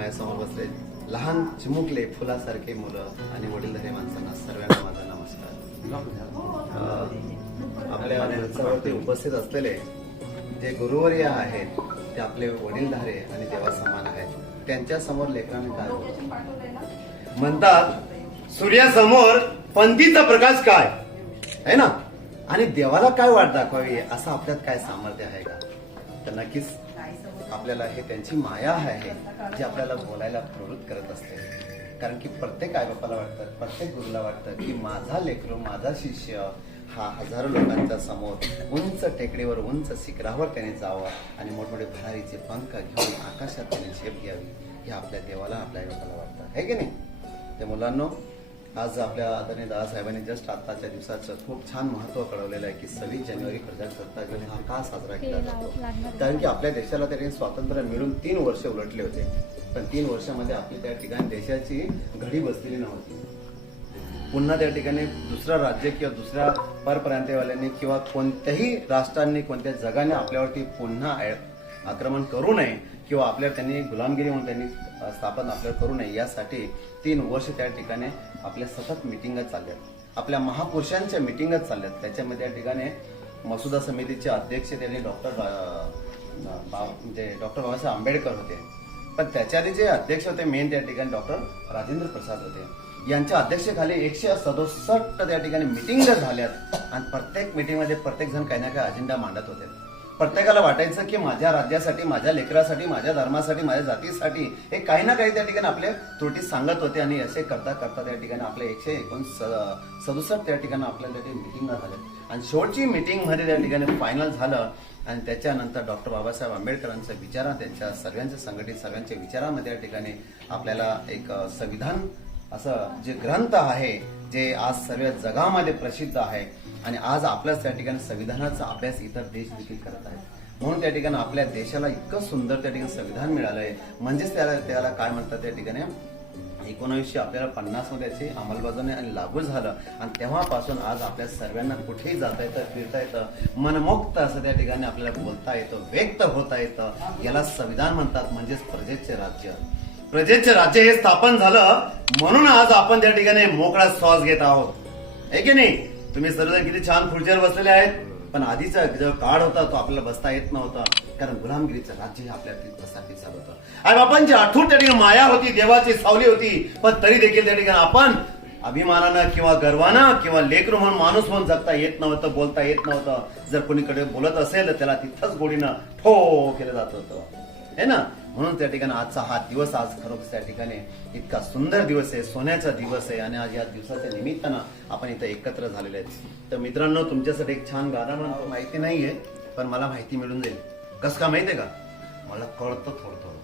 माझ्यासमोर बसले. लहान चिमुकले फुलासारखे मुलं आणि वडीलधारे माणसांना सर्वांना माझा नमस्कार. आपल्या मंचावरती उपस्थित असलेले जे गुरुवर्य आहेत ते आपले वडीलधारे आणि देवा समान आहेत. त्यांच्यासमोर लेकरांनी काय म्हणतात सूर्यासमोर पंथीचा प्रकाश काय? आहे ना? आणि देवाला काय वाट दाखवावी असं आपल्यात काय सामर्थ्य आहे का? तर नक्कीच आपल्याला हे त्यांची माया आहे जी आपल्याला बोलायला प्रवृत्त करत असते. कारण की प्रत्येक आईबापाला वाटतं प्रत्येक गुरुला वाटतं की माझा लेकरू माझा शिष्य हा हजारो लोकांच्या समोर उंच टेकडीवर उंच शिखरावर त्याने जावं आणि मोठमोठे भरारीचे पंख घेऊन आकाशात त्याने झेप घ्यावी हे आपल्या देवाला आपल्या आई बापाला वाटतं. आहे की नाही? त्या मुलांनो आज आपल्या आदरणीय दादासाहेबांनी जस्ट आताच्या दिवसाचं खूप छान महत्त्व कळवलेलं आहे की सव्वीस जानेवारी प्रजासत्ताक दिन हा का साजरा केला जातो? कारण की आपल्या देशाला तरी स्वातंत्र्य मिळून तीन वर्ष उलटले होते. पण तीन वर्षामध्ये आपली त्या ठिकाणी देशाची घडी बसलेली नव्हती. पुन्हा त्या ठिकाणी दुसरं राज्य किंवा दुसऱ्या परप्रांतीयवाल्यांनी किंवा कोणत्याही राष्ट्रांनी कोणत्या जगाने आपल्यावरती पुन्हा आक्रमण करू नये किंवा आपल्यावर त्यांनी गुलामगिरी म्हणून त्यांनी स्थापन आपल्यावर करू नये यासाठी तीन वर्ष त्या ठिकाणी आपल्या सतत मिटिंगच चालल्यात. आपल्या महापुरुषांच्या मिटिंगच चालल्यात. त्याच्यामध्ये त्या ठिकाणी मसुदा समितीचे अध्यक्ष त्यांनी डॉक्टर म्हणजे डॉक्टर बाबासाहेब आंबेडकर होते. पण त्याच्या आधी जे अध्यक्ष होते मेन त्या ठिकाणी डॉक्टर राजेंद्र प्रसाद होते. यांच्या अध्यक्षेखाली एकशे सदुसष्ट त्या ठिकाणी मिटिंग झाल्यात. आणि प्रत्येक मिटिंगमध्ये प्रत्येक जण काही ना काही अजेंडा मांडत होते. प्रत्येकाला वाटायचं की माझ्या राज्यासाठी माझ्या लेकरासाठी माझ्या धर्मासाठी माझ्या जातीसाठी हे काही ना काही त्या ठिकाणी आपले त्रुटी सांगत होते आणि असे करता करता त्या ठिकाणी आपले एकशे एकोण सदुसष्ट त्या ठिकाणी आपल्याला त्या मिटिंग झाल्या आणि शेवटची मिटिंगमध्ये त्या ठिकाणी फायनल झालं आणि त्याच्यानंतर डॉक्टर बाबासाहेब आंबेडकरांच्या विचारा त्यांच्या सर्वांच्या संघटित सर्वांच्या विचारामध्ये त्या ठिकाणी आपल्याला एक संविधान असं जे ग्रंथ आहे जे आज सर्व जगामध्ये प्रसिद्ध आहे आणि आज आपल्याच त्या ठिकाणी संविधानाचा अभ्यास इतर देश देखील करत आहेत. म्हणून त्या ठिकाणी आपल्या देशाला इतकं सुंदर त्या ठिकाणी संविधान मिळालंय. म्हणजेच त्याला त्याला काय म्हणतात त्या ठिकाणी? एकोणावीसशे आपल्याला पन्नासमध्ये याची अंमलबजावणी आणि लागू झालं. आणि तेव्हापासून आज आपल्या सर्वांना कुठेही जाता येतं फिरता येतं मनमुक्त असं त्या ठिकाणी आपल्याला बोलता येतं व्यक्त होता येतं. याला संविधान म्हणतात म्हणजेच प्रजेचे राज्य. प्रजेचे राज्य हे स्थापन झालं म्हणून आज आपण त्या ठिकाणी मोकळा श्वास घेत आहोत. आहे की नाही? तुम्ही सर्वजण किती छान खुर्चीवर बसलेले आहेत पण आधीचा जो काळ होता तो आपल्याला बसता येत नव्हता कारण गुलामगिरीचं राज्य हे आपल्या होतं आणि बापांची आठवण त्या ठिकाणी माया होती देवाची सावली होती पण तरी देखील त्या ठिकाणी आपण अभिमानानं किंवा गर्वानं किंवा लेकरू म्हणून माणूस म्हणून जगता येत नव्हतं बोलता येत नव्हतं. जर कोणीकडे बोलत असेल तर त्याला तिथंच गोडीनं ठो केलं जात होतं. है ना? म्हणून त्या ठिकाणी आजचा हा दिवस आज खरोखर त्या ठिकाणी इतका सुंदर दिवस आहे सोन्याचा दिवस आहे आणि आज या दिवसाच्या निमित्तानं आपण इथं एकत्र झालेले आहेत. तर मित्रांनो तुमच्यासाठी एक छान गाणं म्हणतो माहिती नाहीये पण मला माहिती मिळून जाईल. कसं का माहितीये का? मला कळतं थोडं थोडं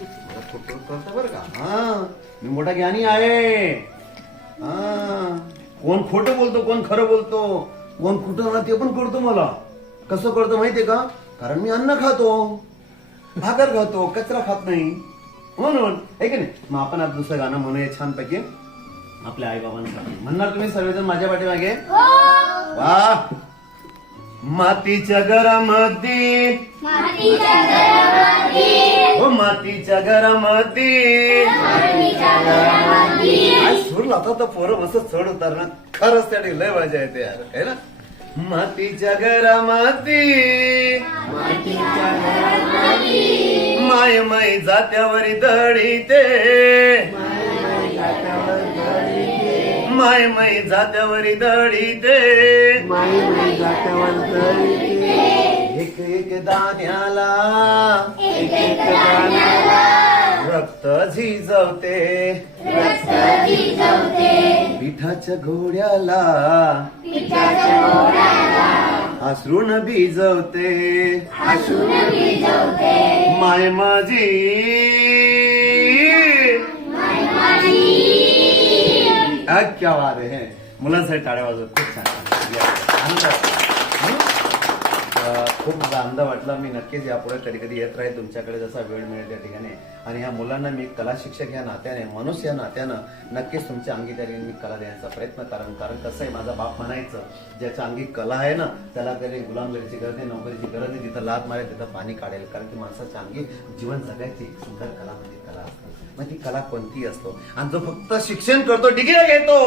मला थोडं कळतं बरं का? हा मी मोठा ज्ञानी आहे. हा कोण खोटं बोलतो कोण खरं बोलतो कोण कुठं ते पण कळतो मला. कसं कळतं माहितीये का? कारण मी अन्न खातो. भाकर खातो कचरा खात नाही. म्हणून आहे की नाही मग आपण आज दुसरं गाणं म्हणूया छानपैकी. आपल्या आई बाबांसाठी म्हणणार तुम्ही सर्वजण माझ्या पाठीमागे? वा. मातीच्या घरामध्ये. हो मातीच्या घरामध्ये. आज सूर लावता तर पोरं मस्त चढ उतार ना खरंच त्या लय मजा येते यार है ना? मातीच्या माती. माय माय जात्यावरी दडी ते. माय माय जात्यावरी जात्यावर ते. एक एक दाण्याला. रक्त झिजवते. पिठाच्या घोड्याला. अश्रून भिजवते. माय माझी. क्या बात आहे. मुलांसाठी टाळ्या वाजवत खूप छान. आनंद खूप आनंद वाटला. मी नक्कीच यापुढे कधी कधी येत राहील तुमच्याकडे जसा वेळ मिळेल त्या ठिकाणी. आणि ह्या मुलांना मी कला शिक्षक या नात्याने मनुष्य या नात्यानं नक्कीच तुमच्या अंगी त्या ठिकाणी मी कला देण्याचा प्रयत्न कारण कारण कसं आहे माझा बाप म्हणायचं ज्याच्या अंगी कला आहे ना त्याला कधी गुलामगिरीची गरज नाही नोकरीची गरज नाही तिथं लाभ मारेल तिथं पाणी काढेल. कारण की माणसाच्या अंगी जीवन जगायची सुंदर कला म्हणजे कला असते. मग ती कला कोणती असतो? आणि जो फक्त शिक्षण करतो डिग्री घेतो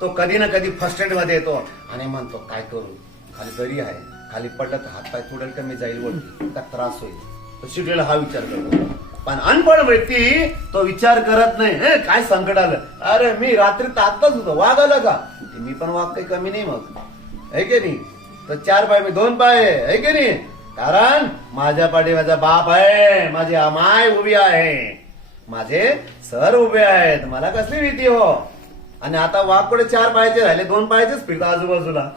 तो कधी ना कधी फर्स्ट एडमध्ये येतो आणि म्हणतो काय करू? खाली जरी आहे. खाली पडलं तर हात पाय तुडेल कमी जाईल वरती. का त्रास होईल. तो शिकलेला हा विचार करतो. पण अनपण व्यक्ती तो विचार करत नाही. "हे, काय संकट आलं? अरे मी रात्री तात्काच होतो. वाघ आला का? मी पण वाघ काही कमी नाही मग. है की नाही? तर चार पाय मी दोन पाय. है की नाही? कारण माझ्या पाठी माझा बाप आहे. माझी अमाय उभी आहे. माझे सर उभे आहेत. मला कसली भीती हो? आणि आता वाघकडे चार पायाचे राहिले दोन पायाचेच फिरतात आजूबाजूला.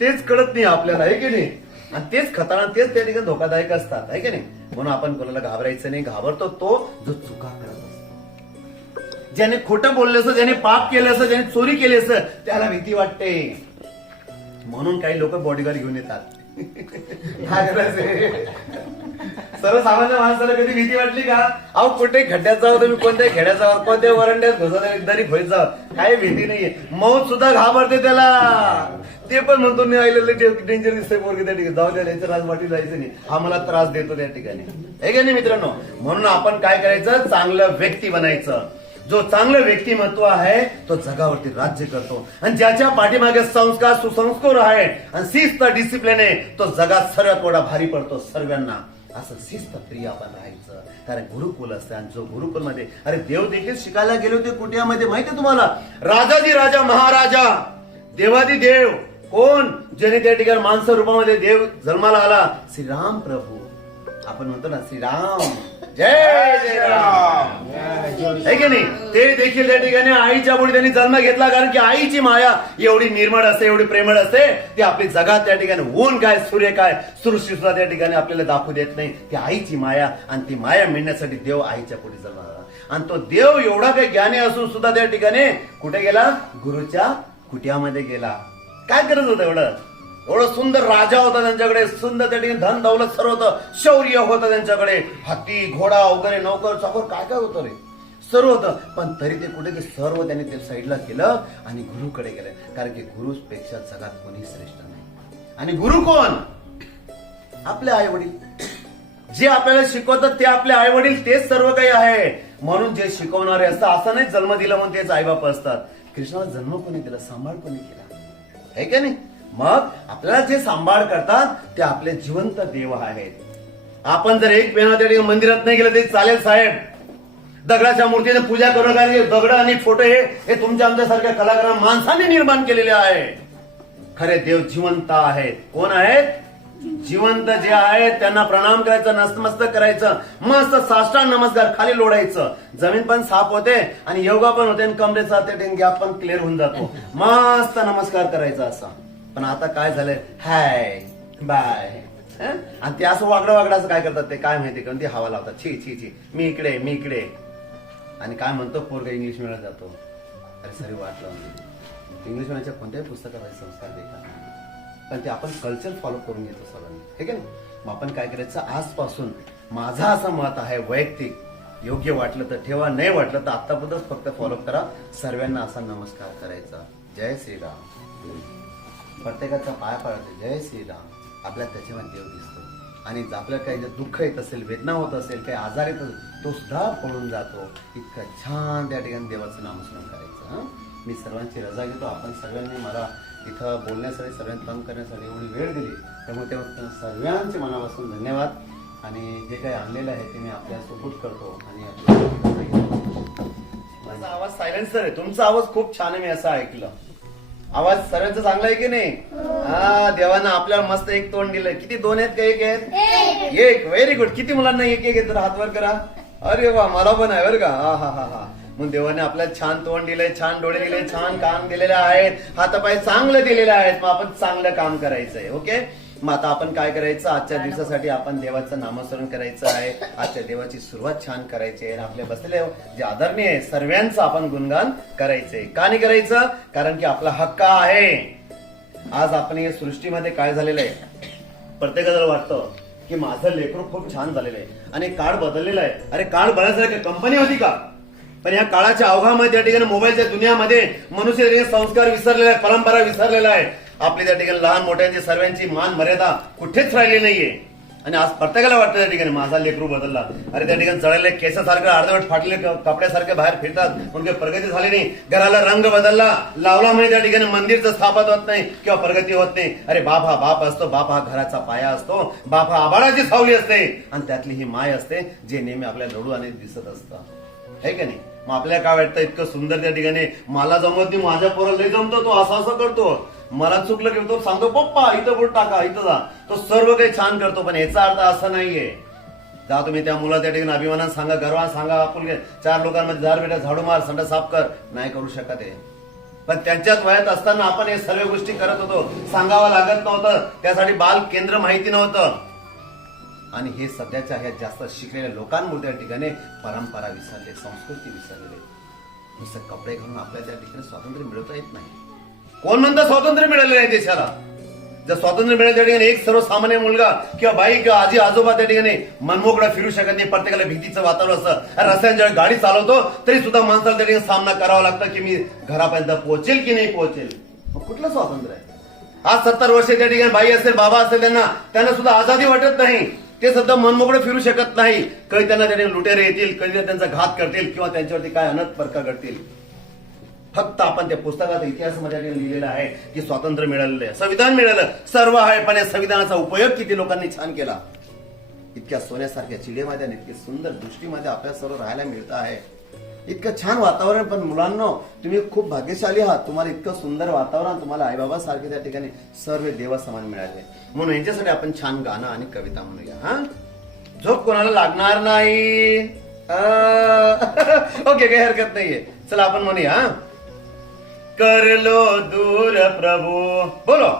तेच कळत नाही आपल्याला आहे की नाही? आणि तेच खतरनाक तेच त्या ठिकाणी धोकादायक असतात आहे की नाही? म्हणून आपण कोणाला घाबरायचं नाही घाबरतो तो जो चुका करत असतो. ज्याने खोटं बोललं असं ज्याने पाप केलं असं ज्याने चोरी केली असं त्याला भीती वाटते. म्हणून काही लोक बॉडीगार्ड घेऊन येतात. सर्वसामान्य माणसाला कधी भीती वाटली का? अहो कुठे खड्ड्यात जावं तुम्ही कोणत्या खेड्यात जावं कोणत्या वरंड्यात घुसा एकदारी खोईत जावं. काही भीती नाहीये. मौत सुद्धा घाबरते त्याला. ते पण म्हणतो नाही आलेले डेंजर दिसतंय पोरगे त्या ठिकाणी. जाऊ द्या याच्या राजवाटी जायचं नाही. आम्हाला त्रास देतो त्या ठिकाणी. हे का नाही मित्रांनो? म्हणून आपण काय करायचं? चांगलं व्यक्ती बनायचं. जो चांगलं व्यक्तिमत्व आहे तो जगावरती राज्य करतो. आणि ज्याच्या पाठीमागे संस्कार सुसंस्कार आहे आणि शिस्त डिसिप्लिन आहे तो जगात सर्वात मोठा भारी पडतो सर्वांना. असं शिस्त प्रिय आपण राहायचं. कारण गुरुकुल असतं आणि जो गुरुकुलमध्ये अरे देव देखील शिकायला गेले होते कुटियामध्ये माहितीये तुम्हाला? राजाजी राजा महाराजा देवादी देव. कोण? ज्याने त्या ठिकाणी माणसं रूपामध्ये देव जन्माला आला? श्रीराम प्रभू. आपण म्हणतो ना श्रीराम जय जय राम है की नाही? ते देखील त्या ठिकाणी आईच्या मुळे त्यांनी जन्म घेतला कारण की आईची माया एवढी निर्मळ असते एवढी प्रेमळ असते ती आपली जगात त्या ठिकाणी ऊन काय सूर्य काय सृष्टी सुद्धा त्या ठिकाणी आपल्याला दाखवू देत नाही. ती आईची माया आणि ती माया मिळण्यासाठी देव आईच्या पुढे जन्म आणि तो देव एवढा काही ज्ञानी असून सुद्धा त्या ठिकाणी कुठे गेला? गुरुच्या कुट्यामध्ये गेला. काय करत होतं एवढं? एवढं सुंदर राजा होता त्यांच्याकडे सुंदर त्या ठिकाणी धन दौलत सर्व होतं शौर्य होतं त्यांच्याकडे. हत्ती घोडा वगैरे नोकर चाकर काय काय होतं रे? सर्व होतं. पण तरी ते कुठे ते सर्व त्यांनी ते साईडला केलं आणि गुरुकडे गेले. कारण की गुरुपेक्षा जगात कोणी श्रेष्ठ नाही. आणि गुरु कोण? आपले आई वडील जे आपल्याला शिकवतात ते आपले आई वडील तेच सर्व काही आहे. म्हणून जे शिकवणारे असतात असं नाही जन्म दिला म्हणून तेच आईबाप असतात. कृष्णाला जन्म कोणी दिला सांभाळ कोणी केला? आहे का नाही? मग आपल्याला जे सांभाळ करतात ते आपले जिवंत देव आहेत. आपण जर एक वेळा त्या ठिकाणी मंदिरात नाही गेलं तरी चालेल साहेब. दगडाच्या मूर्तीने पूजा करून दगड आणि फोटो हे हे तुमच्या आमच्यासारख्या कलाकार माणसाने निर्माण केलेले आहे. खरे देव जिवंत आहेत. कोण आहेत? जिवंत जे आहेत त्यांना प्रणाम करायचं नतमस्तक करायचं मस्त साष्टांग नमस्कार खाली लोढायचं जमीन पण साफ होते आणि योगा पण होते आणि कमरेचा ते गॅप पण क्लिअर होऊन जातो. मस्त नमस्कार करायचा असा. पण आता काय झालंय? Hi bye. हं? आणि ते असं वागडं वागडं असं काय करतात ते? काय माहिती कारण ते हवा लावतात. छी छी छी. मी इकडे मी इकडे. आणि काय म्हणतो पोरगा इंग्लिश मिळत जातो. अरे सरी वाटलं इंग्लिश मिडियमच्या कोणत्याही पुस्तकात संस्कार देतात पण ते आपण कल्चर फॉलो करून घेतो सगळ्यांनी. ठीक आहे ना? मग आपण काय करायचं? आजपासून माझा असं मत आहे वैयक्तिक. योग्य वाटलं तर ठेवा नाही वाटलं तर आतापर्यंत फक्त फॉलो करा. सर्वांना असा नमस्कार करायचा. जय श्रीराम. प्रत्येकाचा पाय पडते. जय श्रीराम. आपल्या त्याच्यामध्ये देव दिसतो. आणि आपलं काही जर दुःख येत असेल वेदना होत असेल काही आजार येत असेल तो सुद्धा पळून जातो. इतकं छान त्या ठिकाणी देवाचं नामस्मरण करायचं मी सर्वांची रजा घेतो. आपण सगळ्यांनी मला इथं बोलण्यासाठी सगळ्यांनी काम करण्यासाठी एवढी वेळ दिली. त्यामुळे तेव्हा सर्वांचे मनापासून धन्यवाद. आणि जे काही आणलेलं आहे ते मी आपल्या सपोर्ट करतो. आणि आपल्या- माझा आवाज सायलेन्सर आहे. तुमचा आवाज खूप छान आहे मी असं ऐकलं. आवाज सर्वांचा चांगला आहे की नाही? हा देवानं आपल्याला मस्त एक तोंड दिलंय. किती दोन आहेत का एक आहेत? एक. व्हेरी गुड किती मुलांना एक एक येत हातवर करा. अरे वा मला पण आहे बरं का. हा हा हा हा. मग देवाने आपल्याला छान तोंड दिलंय छान डोळे दिले छान काम दिलेले आहेत. हातापाय चांगले दिलेले आहेत. मग आपण चांगलं काम करायचंय ओके मग आता आपण काय करायचं? आजच्या दिवसासाठी आपण देवाचं नामस्मरण करायचं आहे. आजच्या देवाची सुरुवात छान करायची आहे. आपल्या बसलेले जे आदरणीय आहे सर्वांचं आपण गुणगान करायचंय. का नाही करायचं? कारण की आपला हक्क आहे. आज आपण या सृष्टीमध्ये काय झालेलं आहे? प्रत्येकाला वाटतं की माझं लेकरू खूप छान झालेलं आहे. आणि काळ बदललेलं आहे. अरे काळ बदलण्यासारखी कंपनी होती का? पण या काळाच्या अवघामध्ये त्या ठिकाणी मोबाईलच्या दुनियामध्ये मनुष्य ठिकाणी संस्कार विसरलेला आहे परंपरा विसरलेला आहे. आपली त्या ठिकाणी लहान मोठ्यांची सर्वांची मान मर्यादा कुठेच राहिली नाहीये. आणि आज प्रत्येकाला वाटतं त्या ठिकाणी माझा लेकरू बदलला. अरे त्या ठिकाणी चढलेले केसासारखं अर्धवट फाटले कपड्यासारखे बाहेर फिरतात. म्हणून काही प्रगती झाली नाही. घराला रंग बदलला. लावला म्हणजे त्या ठिकाणी मंदिरचं स्थापत होत नाही किंवा प्रगती होत नाही. अरे बाप हा बाप असतो. बाप हा घराचा पाया असतो. बाप हा आबाळाची सावली असते. आणि त्यातली ही माय असते जे नेहमी आपल्या लढू आणि दिसत असतं. आहे का नाही? मग आपल्याला काय वाटतं? इतकं सुंदर त्या ठिकाणी. मला जमत नाही. माझ्या पोराला लई जमतो तो. असं असं करतो. मला चुकलं की तो सांगतो पप्पा इथं बोट टाका इथं जा. तो सर्व काही छान करतो पण याचा अर्थ असा नाहीये. जा तुम्ही त्या मुला त्या ठिकाणी अभिमानात सांगा गर्वात सांगा आपण चार लोकांमध्ये झाड बेटा झाडू मार संडा साफ कर. नाही करू शकत आहे पण त्यांच्याच वयात असताना आपण हे सर्व गोष्टी करत होतो. सांगावं लागत नव्हतं. त्यासाठी बाल केंद्र माहिती नव्हतं. आणि हे सध्याच्या ह्या जास्त शिकलेल्या लोकांमुळे त्या ठिकाणी परंपरा विसरले संस्कृती विसरलेली नुसतं कपडे घालून आपल्या त्या ठिकाणी स्वातंत्र्य मिळवता येत नाही. कोण म्हणतं स्वातंत्र्य मिळालेलं नाही देशाला? जर स्वातंत्र्य मिळालं त्या ठिकाणी एक सर्वसामान्य मुलगा किंवा बाई किंवा आजी आजोबा त्या ठिकाणी मनमोकळा फिरू शकत नाही प्रत्येकाला भीतीचं वातावरण असतं. आणि रस्त्याने गाडी चालवतो तरी सुद्धा माणसाला त्या ठिकाणी सामना करावा लागतो की मी घरापर्यंत पोहोचेल की नाही पोहोचेल? मग कुठलं स्वातंत्र्य आहे? आज सत्तर वर्ष त्या ठिकाणी बाई असेल बाबा असेल त्यांना त्यांना सुद्धा आझादी वाटत नाही. ते सुद्धा मनमोकळे फिरू शकत नाही. कधी त्यांना त्या ठिकाणी लुटेरे येतील कधी त्यांचा घात करतील किंवा त्यांच्यावरती काय अनथ परका करतील फक्त आपण त्या पुस्तकात इतिहासामध्ये लिहिलेलं आहे की स्वातंत्र्य मिळालेलं आहे. संविधान मिळालं. सर्व आहे पण या संविधानाचा उपयोग किती लोकांनी छान केला? इतक्या सोन्यासारख्या चिडेमध्ये आणि इतकी सुंदर दृष्टीमध्ये आपल्या सर्व राहायला मिळतं आहे. इतकं छान वातावरण पण मुलांना तुम्ही खूप भाग्यशाली आहात. तुम्हाला इतकं सुंदर वातावरण तुम्हाला आईबाबा सारखे त्या ठिकाणी सर्व देवा समान मिळाले. म्हणून यांच्यासाठी आपण छान गाणं आणि कविता म्हणूया हा? झोप कोणाला लागणार नाही? ओके काही हरकत नाहीये. चला आपण म्हणूया हा? कर लो दूर प्रभू. बोलो.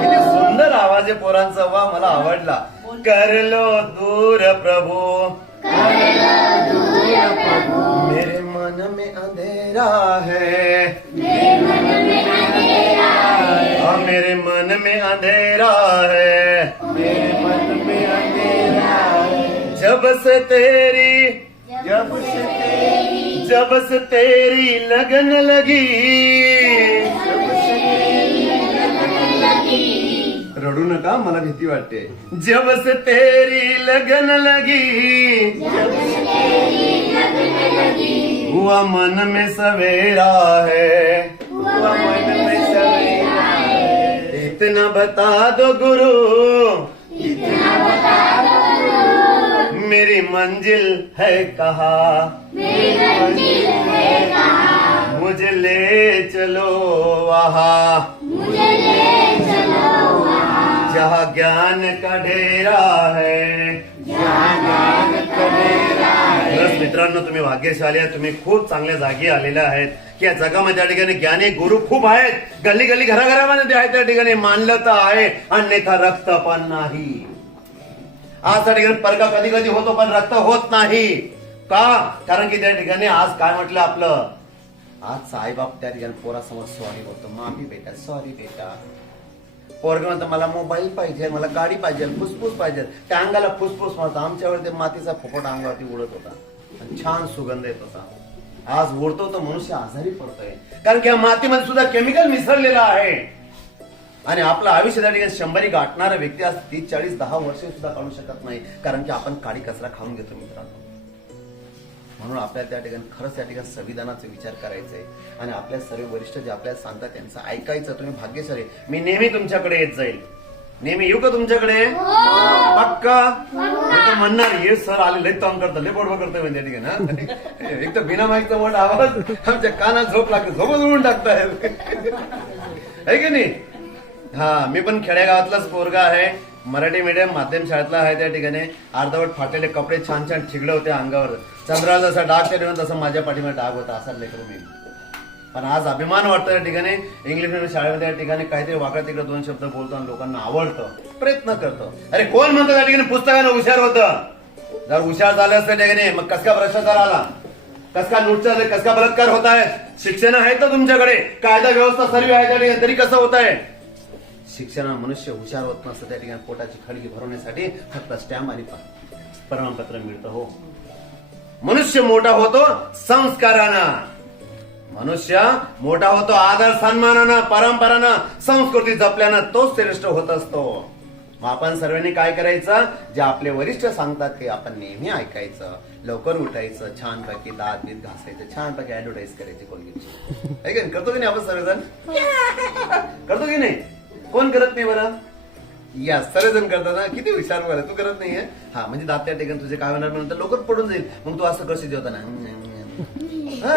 किती सुंदर आवाज आहे पोरांचा. वा मला आवडला. कर लो दूर प्रभू. मेरे मन में अंधेरा है. हाँ, मेरे मन में अंधेरा है. मेरे मन में अंधेरा जब से तेरी जब से तेरी जब से तेरी लगन लगी। रडू नका मला भीती वाटते. जब से तेरी लगन लगी। हुआ मन में सवेरा है। हुआ मन में सवेरा है इतना बता दो गुरु। इतना बता दो मंजिल है कहा। मुझे ले चलो वहाँ। जहाँ ज्ञान का डेरा है। खरंच मित्रांनो तुम्ही भाग्यशाली आहात. तुम्ही खूप चांगल्या जागी आलेल्या आहेत. की या जगामध्ये त्या ठिकाणी ज्ञानी गुरु खूप आहेत. गल्ली गल्ली घराघरामध्ये आहेत त्या ठिकाणी. मानलं तर आहे. अन्यथा रक्त पण नाही. आज त्या ठिकाणी परका कधी कधी होतो पण रक्त होत नाही. का? कारण की त्या ठिकाणी आज काय म्हटलं आपलं? आज साईबाप त्या ठिकाणी पोरासमोर सॉरी बोलतो. माफी बेटा सॉरी बेटा पोरग म्हणतो मला मोबाईल पाहिजे मला गाडी पाहिजे फुसफुस पाहिजे. त्या अंगाला फुसफुस म्हणतो आमच्यावर ते मातीचा फोकट अंगावरती उडत होता. आणि छान सुगंध येत होता. आज उडतो तो मनुष्य आजारी पडतोय. कारण की या मातीमध्ये सुद्धा केमिकल मिसळलेलं आहे. आणि आपलं आयुष्य त्या ठिकाणी शंभरी गाठणारा व्यक्ती आज तीस चाळीस दहा वर्ष सुद्धा काढू शकत नाही. कारण की आपण काळी कचरा खाऊन घेतो मित्रांनो. म्हणून आपल्याला त्या ठिकाणी खरंच त्या ठिकाणी संविधानाचा विचार करायचा आहे. आणि आपल्या सर्व वरिष्ठ जे आपल्याला सांगतात त्यांचं ऐकायचं तुम्ही भाग्यशाली मी नेहमी तुमच्याकडे येत जाईल. नेहमी येऊ का तुमच्याकडे? पक्का? मी तर म्हणणार ये सर आले लय तंग करतात लय बडबड करतोय म्हणजे ठिकाणी हा? एक तर बिना माईकचा मोठा आवाज आमच्या कानात झोप लागते झोपच उडून टाकताय की नाही? हा मी पण खेडेगावातलाच पोरगा आहे. मराठी मीडियम माध्यम शाळेतला आहे त्या ठिकाणी. अर्धवट फाटलेले कपडे छान छान ठिगडे होते अंगावर. चंद्राला जसा डाग त्या तसा माझ्या पाठीमध्ये डाग होता असा लेकर मी. पण आज अभिमान वाटतो या ठिकाणी. इंग्लिश मिडियम शाळेमध्ये या ठिकाणी काहीतरी वाकडं तिकडे दोन शब्द बोलतो आणि लोकांना आवडतं प्रयत्न करतो. अरे कोण म्हणतो त्या ठिकाणी पुस्तकानं हुशार होतं? जर हुशार झालं असतं त्या ठिकाणी मग कसका भ्रष्टाचार आला? कसका लुटचा कसका बलात्कार होत आहे? शिक्षण आहे तर तुमच्याकडे. कायदा व्यवस्था सर्व आहे त्या ठिकाणी तरी कसं होत आहे? शिक्षणानं मनुष्य हुशार होत नसतं त्या ठिकाणी पोटाची खळगी भरवण्यासाठी फक्त स्टॅम्प आणि प्रमाणपत्र मिळतं हो. मनुष्य मोठा होतो संस्कारानं. मनुष्य मोठा होतो आदर सन्मानानं परंपरानं संस्कृती जपल्यानं तोच श्रेष्ठ होत असतो. मग आपण सर्वांनी काय करायचं? जे आपले वरिष्ठ सांगतात ते आपण नेहमी ऐकायचं. लवकर उठायचं छानपैकी दात बीत घासायचं छानपैकी ऍडव्हर्टाईज करायची कोलगेटची. है की नाही? करतो की नाही आपण सर्वजण? करतो की नाही? कोण करत नाही बरं? या सर्वजण करतात ना किती हुशार बरं तू करत नाहीये? हा म्हणजे दात त्या ठिकाणी तुझे काय होणार नंतर लवकर पडून जाईल. मग तू असं करशील जेवताना? हा,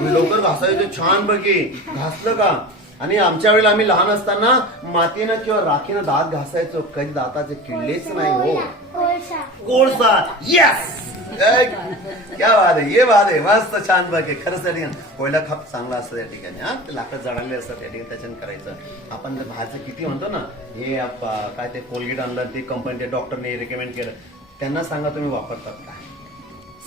मी लवकर घासायचं छान बघी घासलं का? आणि आमच्या वेळेला आम्ही लहान असताना मातीनं किंवा राखीनं दात घासायचो. कधी दाताचे किडलेच नाही हो. कोळसा. कोळसा. येस क्या बात आहे ये बात आहे. मस्त छान बघ खरंच त्या ठिकाणी कोयला खाप चांगला असतं त्या ठिकाणी हा? ते लाकड जळाले असतात त्या ठिकाणी त्याच्यानं करायचं. आपण जर बाहेरचं किती म्हणतो ना हे आप- काय ते कोलगेट आणलं ते कंपनी ते डॉक्टरने रिकमेंड केलं. त्यांना सांगा तुम्ही वापरतात काय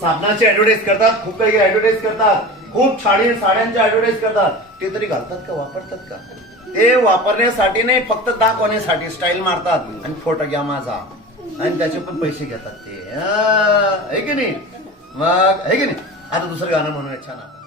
साबणाची ऍडव्हर्टाईज करतात खूप काही ऍडव्हर्टाईज करतात. खूप साडी साड्यांच्या ऍडव्हर्टाईज करतात. ते तरी घालतात का वापरतात का? ते वापरण्यासाठी नाही फक्त दाखवण्यासाठी स्टाईल मारतात. आणि फोटो घ्या माझा. आणि त्याचे पण पैसे घेतात ते. आहे है की नाही? मग है की नाही? आता दुसरं गाणं म्हणूया छान आता.